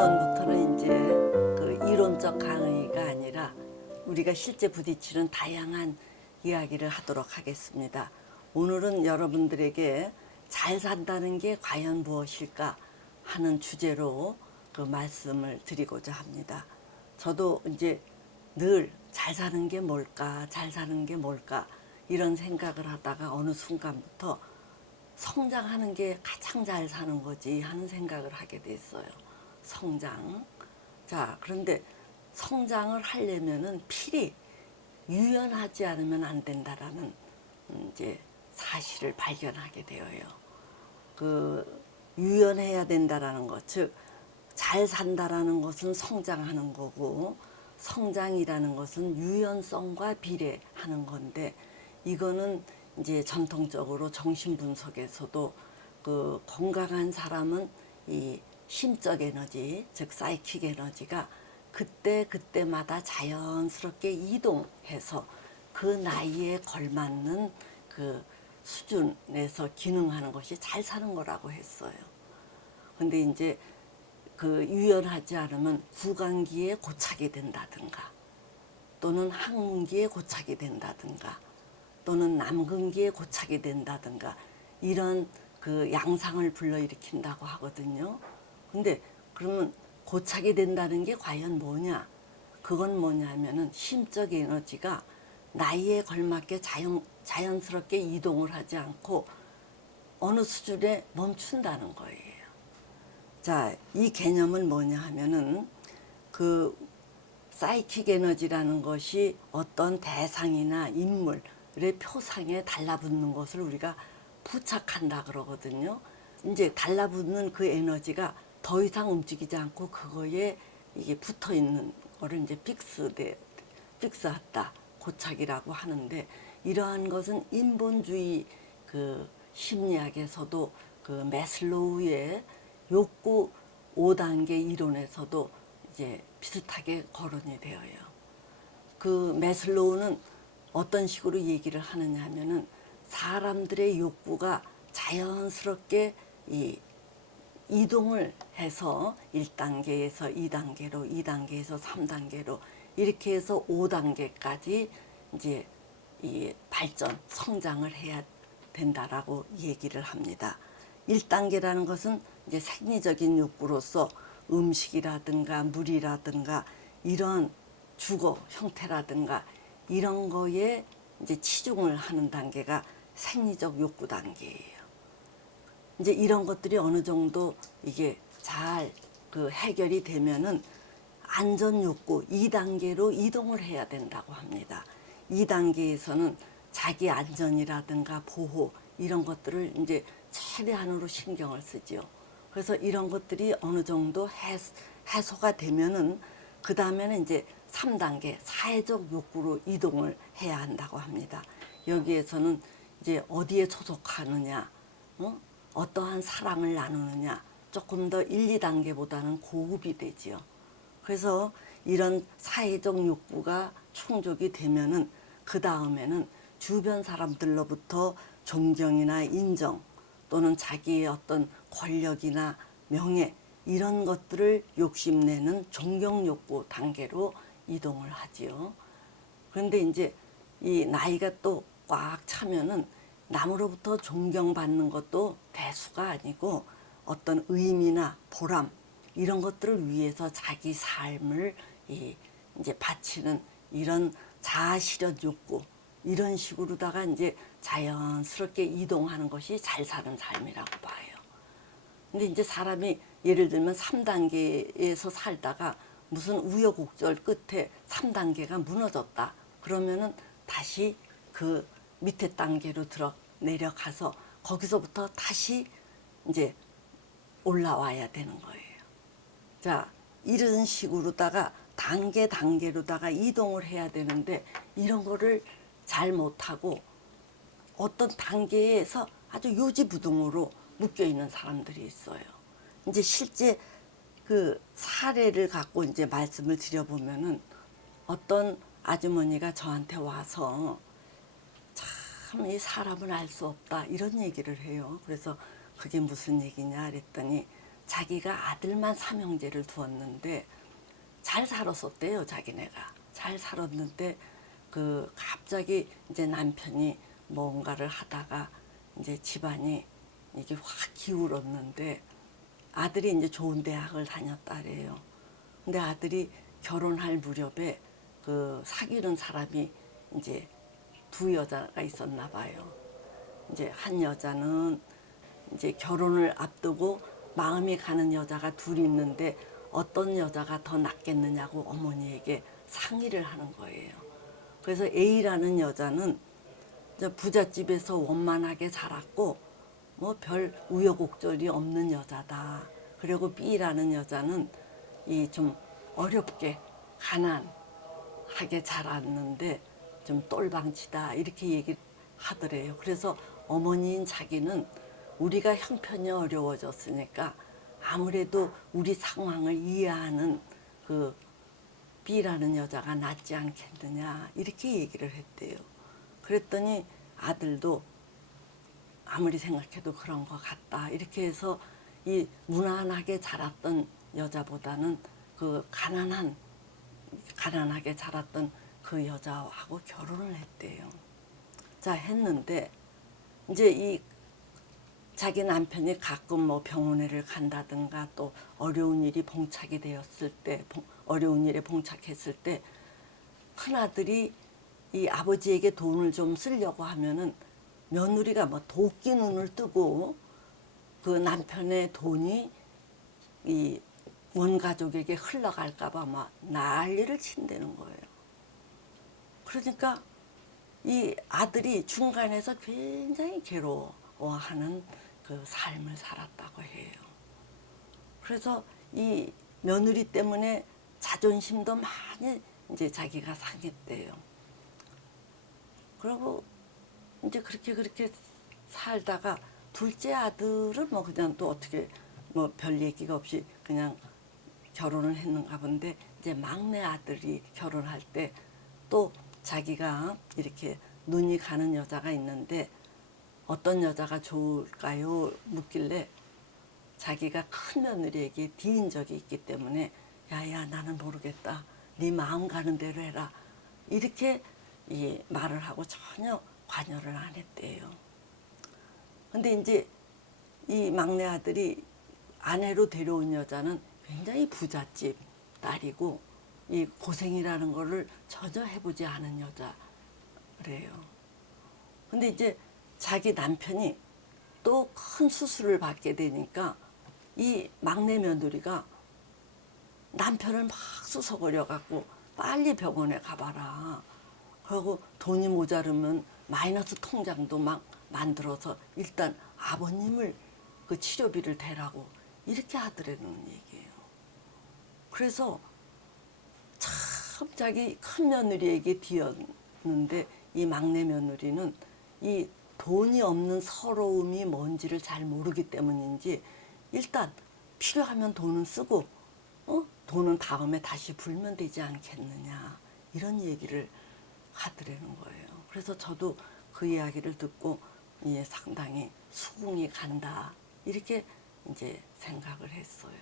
지난번부터는 이제 그 이론적 강의가 아니라 우리가 실제 부딪히는 다양한 이야기를 하도록 하겠습니다. 오늘은 여러분들에게 잘 산다는 게 과연 무엇일까 하는 주제로 그 말씀을 드리고자 합니다. 저도 이제 늘 잘 사는 게 뭘까, 잘 사는 게 뭘까 이런 생각을 하다가 어느 순간부터 성장하는 게 가장 잘 사는 거지 하는 생각을 하게 됐어요. 성장. 자, 그런데 성장을 하려면은 필히 유연하지 않으면 안 된다라는 이제 사실을 발견하게 되어요. 그 유연해야 된다라는 것, 즉 잘 산다라는 것은 성장하는 거고 성장이라는 것은 유연성과 비례하는 건데 이거는 이제 전통적으로 정신분석에서도 그 건강한 사람은 이 심적 에너지, 즉 사이킥 에너지가 그때마다 자연스럽게 이동해서 그 나이에 걸맞는 그 수준에서 기능하는 것이 잘 사는 거라고 했어요. 근데 이제 그 유연하지 않으면 구강기에 고착이 된다든가 또는 항문기에 고착이 된다든가 또는 남근기에 고착이 된다든가 이런 그 양상을 불러일으킨다고 하거든요. 근데 그러면 고착이 된다는 게 과연 뭐냐? 그건 뭐냐면은 심적 에너지가 나이에 걸맞게 자연스럽게 이동을 하지 않고 어느 수준에 멈춘다는 거예요. 자, 이 개념은 뭐냐 하면은 그 사이킥 에너지라는 것이 어떤 대상이나 인물의 표상에 달라붙는 것을 우리가 부착한다 그러거든요. 이제 달라붙는 그 에너지가 더 이상 움직이지 않고 그거에 이게 붙어 있는 거를 이제 픽스했다, 고착이라고 하는데 이러한 것은 인본주의 그 심리학에서도 그 매슬로우의 욕구 5단계 이론에서도 이제 비슷하게 거론이 되어요. 그 매슬로우는 어떤 식으로 얘기를 하느냐 하면은 사람들의 욕구가 자연스럽게 이동을 해서 1단계에서 2단계로, 2단계에서 3단계로 이렇게 해서 5단계까지 이제 이 발전, 성장을 해야 된다라고 얘기를 합니다. 1단계라는 것은 이제 생리적인 욕구로서 음식이라든가 물이라든가 이런 주거 형태라든가 이런 거에 이제 치중을 하는 단계가 생리적 욕구 단계예요. 이제 이런 것들이 어느 정도 이게 잘 그 해결이 되면은 안전 욕구 2단계로 이동을 해야 된다고 합니다. 2단계에서는 자기 안전이라든가 보호 이런 것들을 이제 최대한으로 신경을 쓰지요. 그래서 이런 것들이 어느 정도 해소가 되면은 그 다음에는 이제 3단계 사회적 욕구로 이동을 해야 한다고 합니다. 여기에서는 이제 어디에 소속하느냐, 어떠한 사랑을 나누느냐, 조금 더 1, 2단계보다는 고급이 되지요. 그래서 이런 사회적 욕구가 충족이 되면은 그 다음에는 주변 사람들로부터 존경이나 인정 또는 자기의 어떤 권력이나 명예 이런 것들을 욕심내는 존경 욕구 단계로 이동을 하지요. 그런데 이제 이 나이가 또 꽉 차면은 남으로부터 존경받는 것도 대수가 아니고 어떤 의미나 보람 이런 것들을 위해서 자기 삶을 이제 바치는 이런 자아실현 욕구 이런 식으로다가 이제 자연스럽게 이동하는 것이 잘 사는 삶이라고 봐요. 근데 이제 사람이 예를 들면 3단계에서 살다가 무슨 우여곡절 끝에 3단계가 무너졌다. 그러면은 다시 그 밑에 단계로 내려가서 거기서부터 다시 이제 올라와야 되는 거예요. 자, 이런 식으로다가 단계로다가 이동을 해야 되는데 이런 거를 잘 못하고 어떤 단계에서 아주 요지부동으로 묶여 있는 사람들이 있어요. 이제 실제 그 사례를 갖고 이제 말씀을 드려보면은 어떤 아주머니가 저한테 와서 참 이 사람은 알 수 없다 이런 얘기를 해요. 그래서 그게 무슨 얘기냐 그랬더니 자기가 아들만 삼형제를 두었는데 잘 살았었대요. 자기네가 잘 살았는데 그 갑자기 이제 남편이 뭔가를 하다가 이제 집안이 이게 확 기울었는데 아들이 이제 좋은 대학을 다녔다래요. 근데 아들이 결혼할 무렵에 그 사귀는 사람이 이제 두 여자가 있었나 봐요. 이제 한 여자는 이제 결혼을 앞두고 마음이 가는 여자가 둘이 있는데 어떤 여자가 더 낫겠느냐고 어머니에게 상의를 하는 거예요. 그래서 A라는 여자는 부잣집에서 원만하게 자랐고 뭐 별 우여곡절이 없는 여자다. 그리고 B라는 여자는 이 좀 어렵게 가난하게 자랐는데 좀 똘방치다 이렇게 얘기하더래요. 그래서 어머니인 자기는 우리가 형편이 어려워졌으니까 아무래도 우리 상황을 이해하는 그 B라는 여자가 낫지 않겠느냐 이렇게 얘기를 했대요. 그랬더니 아들도 아무리 생각해도 그런 것 같다 이렇게 해서 이 무난하게 자랐던 여자보다는 그 가난하게 자랐던 그 여자하고 결혼을 했대요. 자, 했는데 이제 이 자기 남편이 가끔 뭐 병원에를 간다든가 또 어려운 일이 봉착이 되었을 때, 어려운 일에 봉착했을 때 큰아들이 이 아버지에게 돈을 좀 쓰려고 하면은 며느리가 뭐 도끼 눈을 뜨고 그 남편의 돈이 이 원가족에게 흘러갈까봐 막 난리를 친다는 거예요. 그러니까 이 아들이 중간에서 굉장히 괴로워하는 그 삶을 살았다고 해요. 그래서 이 며느리 때문에 자존심도 많이 이제 자기가 상했대요. 그리고 이제 그렇게 살다가 둘째 아들은 뭐 그냥 또 어떻게 뭐 별 얘기가 없이 그냥 결혼을 했는가 본데 이제 막내 아들이 결혼할 때 또 자기가 이렇게 눈이 가는 여자가 있는데 어떤 여자가 좋을까요? 묻길래 자기가 큰 며느리에게 뒤인 적이 있기 때문에 야야 나는 모르겠다. 네 마음 가는 대로 해라. 이렇게 이 말을 하고 전혀 관여를 안 했대요. 근데 이제 이 막내 아들이 아내로 데려온 여자는 굉장히 부잣집 딸이고 이 고생이라는 거를 전혀 해보지 않은 여자래요. 근데 이제 자기 남편이 또 큰 수술을 받게 되니까 이 막내 며느리가 남편을 막 수석거려 갖고 빨리 병원에 가봐라. 그리고 돈이 모자르면 마이너스 통장도 막 만들어서 일단 아버님을 그 치료비를 대라고 이렇게 하더라는 얘기예요. 그래서 참 자기 큰 며느리에게 뒤였는데 이 막내 며느리는 이 돈이 없는 서러움이 뭔지를 잘 모르기 때문인지 일단 필요하면 돈은 쓰고 돈은 다음에 다시 불면 되지 않겠느냐 이런 얘기를 하더라는 거예요. 그래서 저도 그 이야기를 듣고 예, 상당히 수긍이 간다 이렇게 이제 생각을 했어요.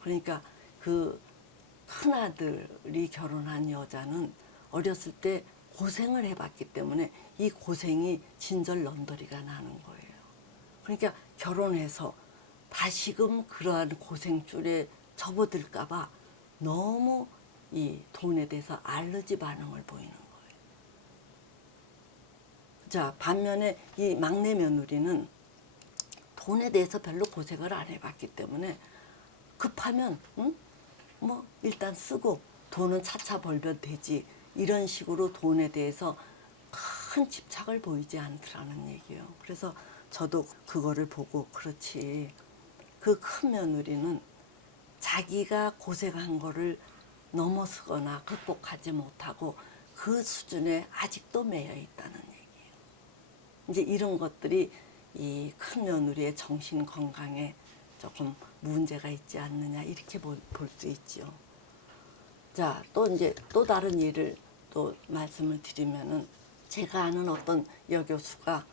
그러니까 그 큰아들이 결혼한 여자는 어렸을 때 고생을 해봤기 때문에 이 고생이 진절런더리가 나는 거예요. 그러니까 결혼해서 다시금 그러한 고생줄에 접어들까봐 너무 이 돈에 대해서 알러지 반응을 보이는 거예요. 자, 반면에 이 막내 며느리는 돈에 대해서 별로 고생을 안 해봤기 때문에 급하면 뭐 일단 쓰고 돈은 차차 벌면 되지 이런 식으로 돈에 대해서 큰 집착을 보이지 않더라는 얘기예요. 그래서 저도 그거를 보고 그렇지 그 큰 며느리는 자기가 고생한 거를 넘어서거나 극복하지 못하고 그 수준에 아직도 매여 있다는 얘기예요. 이제 이런 것들이 이 큰 며느리의 정신 건강에 조금 문제가 있지 않느냐 이렇게 볼 수 있죠. 자, 또 이제 또 다른 예를 또 말씀을 드리면은 제가 아는 어떤 여교수가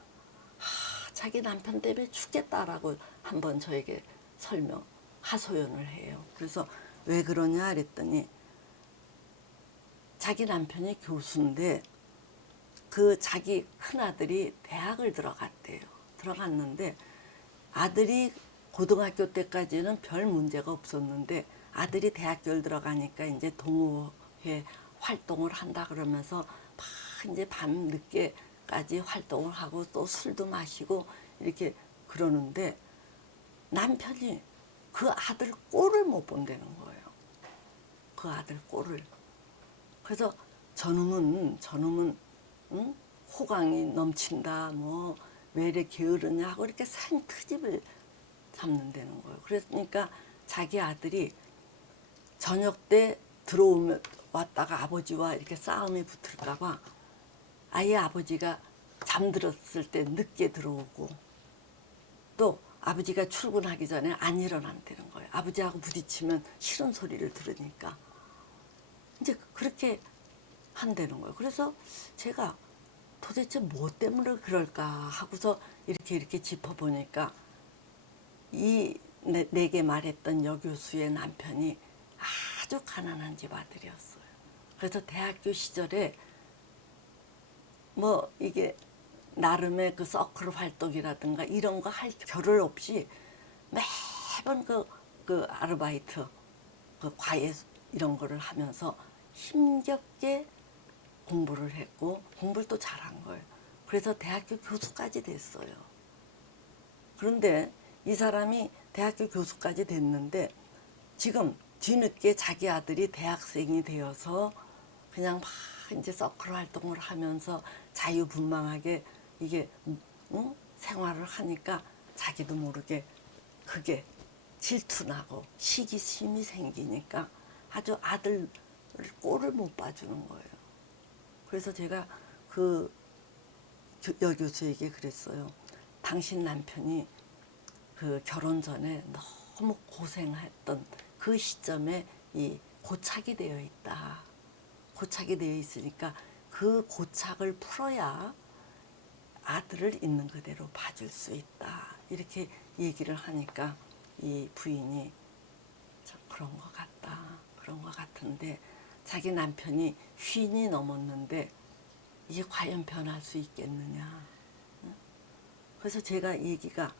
자기 남편 때문에 죽겠다라고 한번 저에게 설명 하소연을 해요. 그래서 왜 그러냐 그랬더니 자기 남편이 교수인데 그 자기 큰아들이 대학을 들어갔대요. 들어갔는데 아들이 고등학교 때까지는 별 문제가 없었는데 아들이 대학교를 들어가니까 이제 동호회 활동을 한다 그러면서 막 이제 밤 늦게까지 활동을 하고 또 술도 마시고 이렇게 그러는데 남편이 그 아들 꼴을 못 본다는 거예요. 그 아들 꼴을. 그래서 저놈은 응? 호강이 넘친다 뭐 왜 이렇게 게으르냐 하고 이렇게 생트집을 잡는다는 거예요. 그러니까 자기 아들이 저녁 때 들어오면 왔다가 아버지와 이렇게 싸움이 붙을까 봐 아예 아버지가 잠들었을 때 늦게 들어오고 또 아버지가 출근하기 전에 안 일어난다는 거예요. 아버지하고 부딪히면 싫은 소리를 들으니까 이제 그렇게 한다는 거예요. 그래서 제가 도대체 뭐 때문에 그럴까 하고서 이렇게 짚어보니까 이 내게 말했던 여교수의 남편이 아주 가난한 집 아들이었어요. 그래서 대학교 시절에 뭐 이게 나름의 그 서클 활동이라든가 이런 거 할 겨를 없이 매번 그 아르바이트 그 과외 이런 거를 하면서 힘겹게 공부를 했고 공부를 또 잘한 거예요. 그래서 대학교 교수까지 됐어요. 그런데 이 사람이 대학교 교수까지 됐는데 지금 뒤늦게 자기 아들이 대학생이 되어서 그냥 막 이제 서클 활동을 하면서 자유분방하게 이게 생활을 하니까 자기도 모르게 그게 질투나고 시기심이 생기니까 아주 아들 꼴을 못 봐주는 거예요. 그래서 제가 그 여교수에게 그랬어요. 당신 남편이 그 결혼 전에 너무 고생했던 그 시점에 이 고착이 되어 있다. 고착이 되어 있으니까 그 고착을 풀어야 아들을 있는 그대로 봐줄 수 있다. 이렇게 얘기를 하니까 이 부인이 참 그런 것 같다. 그런 것 같은데 자기 남편이 쉰이 넘었는데 이게 과연 변할 수 있겠느냐. 그래서 제가 얘기가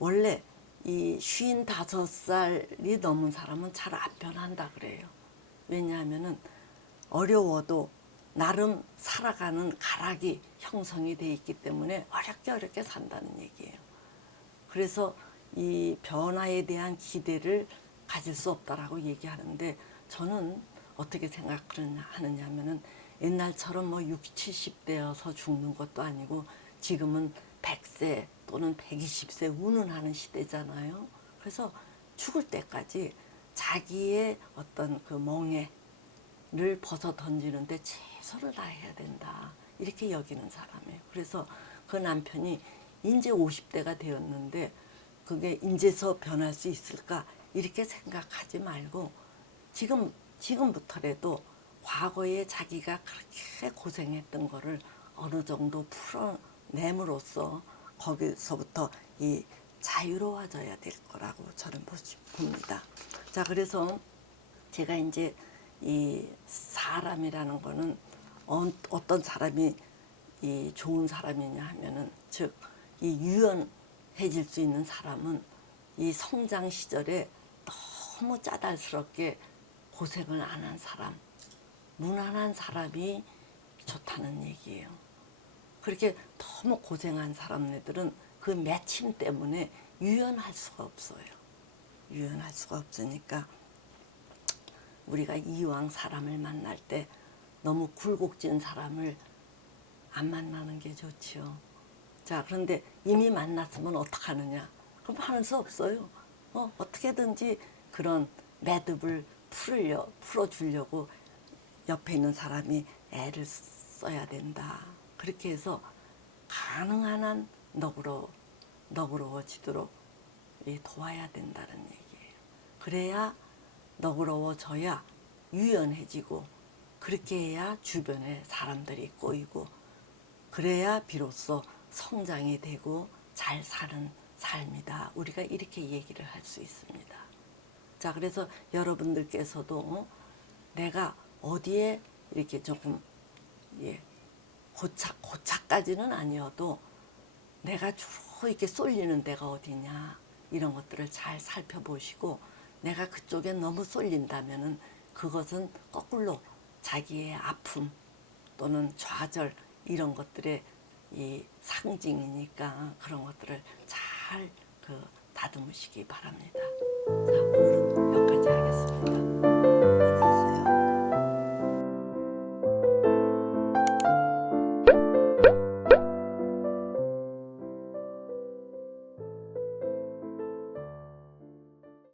원래 이 55살이 넘은 사람은 잘 안 변한다 그래요. 왜냐하면은 어려워도 나름 살아가는 가락이 형성이 돼 있기 때문에 어렵게 산다는 얘기예요. 그래서 이 변화에 대한 기대를 가질 수 없다라고 얘기하는데 저는 어떻게 생각하느냐면은 옛날처럼 뭐 60, 70대여서 죽는 것도 아니고 지금은 100세 또는 120세 운운하는 시대잖아요. 그래서 죽을 때까지 자기의 어떤 그 멍에를 벗어 던지는데 최선을 다해야 된다. 이렇게 여기는 사람이에요. 그래서 그 남편이 이제 50대가 되었는데 그게 이제서 변할 수 있을까 이렇게 생각하지 말고 지금부터라도 과거에 자기가 그렇게 고생했던 거를 어느 정도 풀어냄으로써 거기서부터 이 자유로워져야 될 거라고 저는 봅니다. 자, 그래서 제가 이제 이 사람이라는 거는 어떤 사람이 이 좋은 사람이냐 하면은 즉 이 유연해질 수 있는 사람은 이 성장 시절에 너무 짜달스럽게 고생을 안 한 사람, 무난한 사람이 좋다는 얘기예요. 그렇게 너무 고생한 사람들은 그 맺힘 때문에 유연할 수가 없어요. 유연할 수가 없으니까 우리가 이왕 사람을 만날 때 너무 굴곡진 사람을 안 만나는 게 좋지요. 자, 그런데 이미 만났으면 어떡하느냐? 그럼 하는 수 없어요. 어떻게든지 그런 매듭을 풀어주려고 옆에 있는 사람이 애를 써야 된다. 그렇게 해서 가능한 한 너그러워지도록 도와야 된다는 얘기예요. 그래야 너그러워져야 유연해지고 그렇게 해야 주변에 사람들이 꼬이고 그래야 비로소 성장이 되고 잘 사는 삶이다. 우리가 이렇게 얘기를 할 수 있습니다. 자, 그래서 여러분들께서도 내가 어디에 이렇게 조금 예, 고차까지는 아니어도 내가 주로 이렇게 쏠리는 데가 어디냐 이런 것들을 잘 살펴보시고 내가 그쪽에 너무 쏠린다면은 그것은 거꾸로 자기의 아픔 또는 좌절 이런 것들의 이 상징이니까 그런 것들을 잘 다듬으시기 바랍니다. 자,